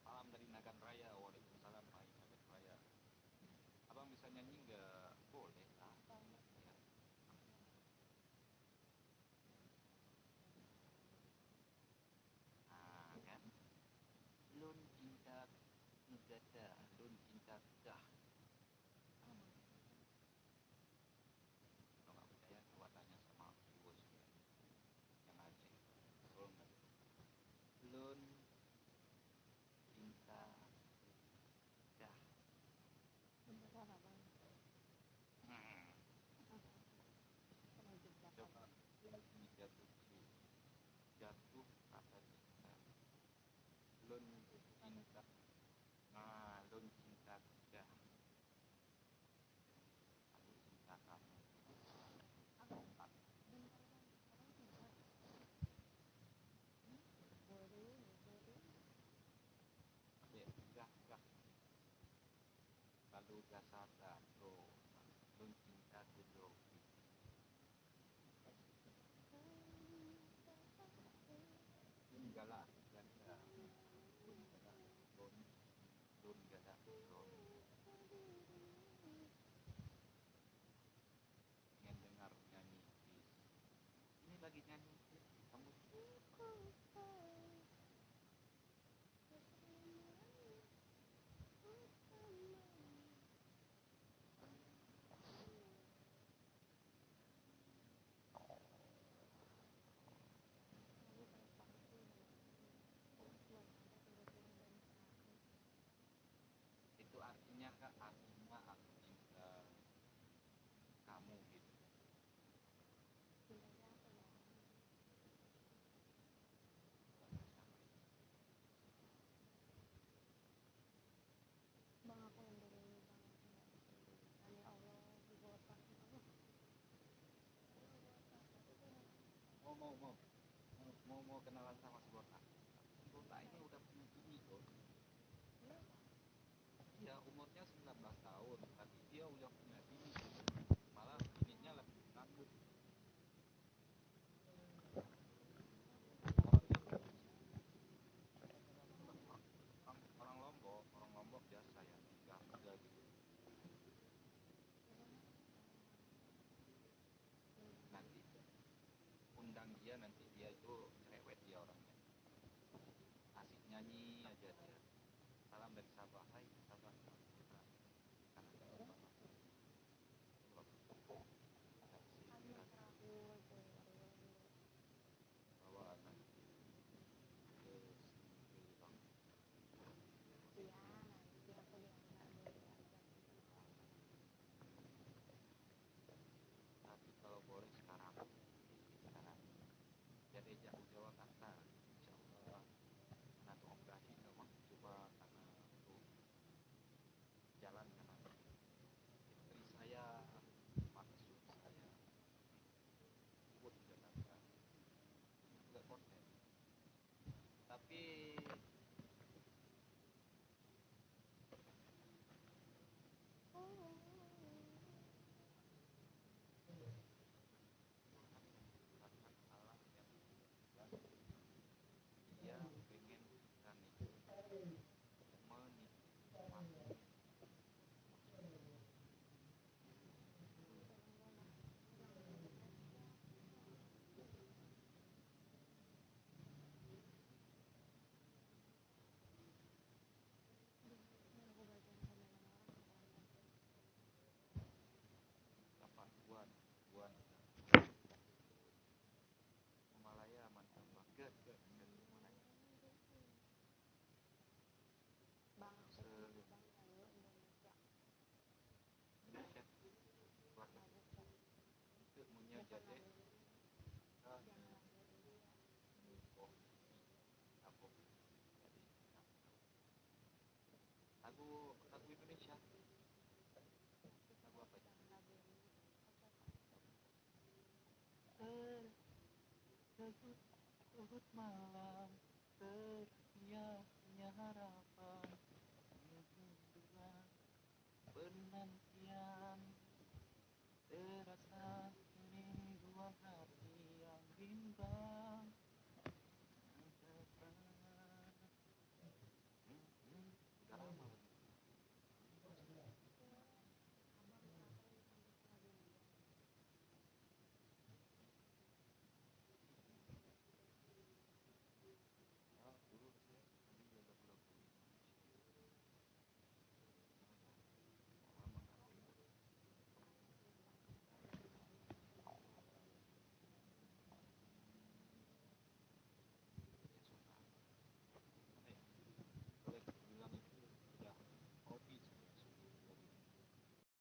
Salam dari Nagan Raya. Waalaikumsalam Pak Nagan Raya. Abang bisa nyanyi nggak? Boleh lah. Ya. Nah kan, lun cinta negara, lun cinta dah. Kalau nggak percaya, coba tanya sama bos yang Aceh. Betul nggak? Lun cinta dah. Beneran abang. Coba lagi jatuh kata cinta. Lun cinta. Nah, lun cinta dah. Aku cinta kamu. Gak. Lalu gak sadar, bro. Lun cinta ku bro. Lun galak ganda. Lun galak lun. Lun galak lun. Ingin dengar nyanyi please. Ini lagi nyanyi kamu. Itu artinya kak, artinya aku cinta kamu gitu. Bang, aku yang dari bang tanya Allah dibawa pasti Allah. Mau kenalan sama si Botak. Si Botak ini udah punya bini kok. Ya umurnya 19 tahun, tapi dia udah punya bini. Malah bininya lagi nganggur. Orang Lombok biasa ya, nikah muda gitu. Nanti undang dia, nanti dia itu cerewet dia orangnya. Asik nyanyi aja dia. Salam dari Sabah. Hai Sabah. Kan ada orang bawa nanti ke sini bang. Iya, nanti aku diantar diajak. Tapi kalau boleh sekarang jadi jauh-jauh kata insyaallah nanti om gaji nama coba karena untuk jalan karena istri saya maksud saya ikut ke Jakarta juga konten tapi karena Allah yang dia pengen kita menikmati dapat buan Himalaya mantap banget ke Himalaya Bang, aku tanya bang lalu Indonesia. Indonesia luar itu punya jadi jangan lagu India. oh aku jadi lagu Indonesia lagu apa Jangan lagu India. tersebut malam tersiapnya harapan kerinduan penantian terasa ini ruang hati yang bimbang